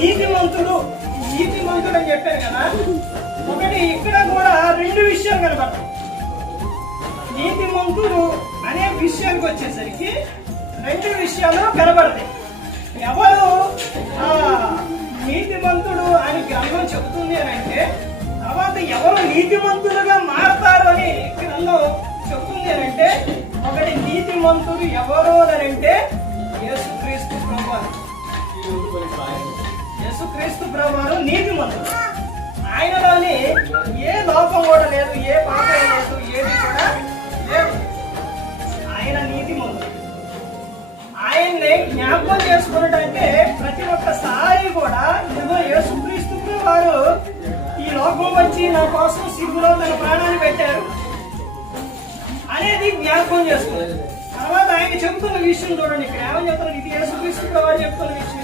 నీతిమంతుడు అని చెప్పాను కదా. ఒకటి ఇక్కడ కూడా రెండు విషయాలు కనబడతాయి. నీతిమంతుడు అనే విషయానికి వచ్చేసరికి రెండు విషయాలు కనబడతాయి. ఎవరు నీతిమంతుడు అని గ్రంథం చెబుతుంది అని అంటే, తర్వాత ఎవరు నీతిమంతులుగా మారతారు అని గ్రంథం చెబుతుంది అని అంటే, ఒకటి నీతిమంతుడు ఎవరు అని అంటే యేసుక్రీస్తు ప్రభువారు. యేసుక్రీస్తు ప్రభువారు నీతిమంతుడు. ఆయనలోని ఏ లోపం కూడా లేదు, ఏ పాపం లేదు, ఏది కూడా లేదు. ఆయన నీతిమంతుడు. ఆయన్ని జ్ఞాపకం చేసుకున్నట్టంటే ప్రతి ఒక్కసారి కూడా ఇదిగో యేసుక్రీస్తు వారు ఈ లోకం వచ్చి నా కోసం సిగ్గులో తన ప్రాణాన్ని పెట్టారు అనేది జ్ఞాపకం చేసుకున్నారు. తర్వాత ఆయన చెబుతున్న విషయం చూడండి. ఇక్కడ ఏమని చెప్తున్నారు? ఇది యేసుక్రీస్తు వారు చెప్తున్న విషయం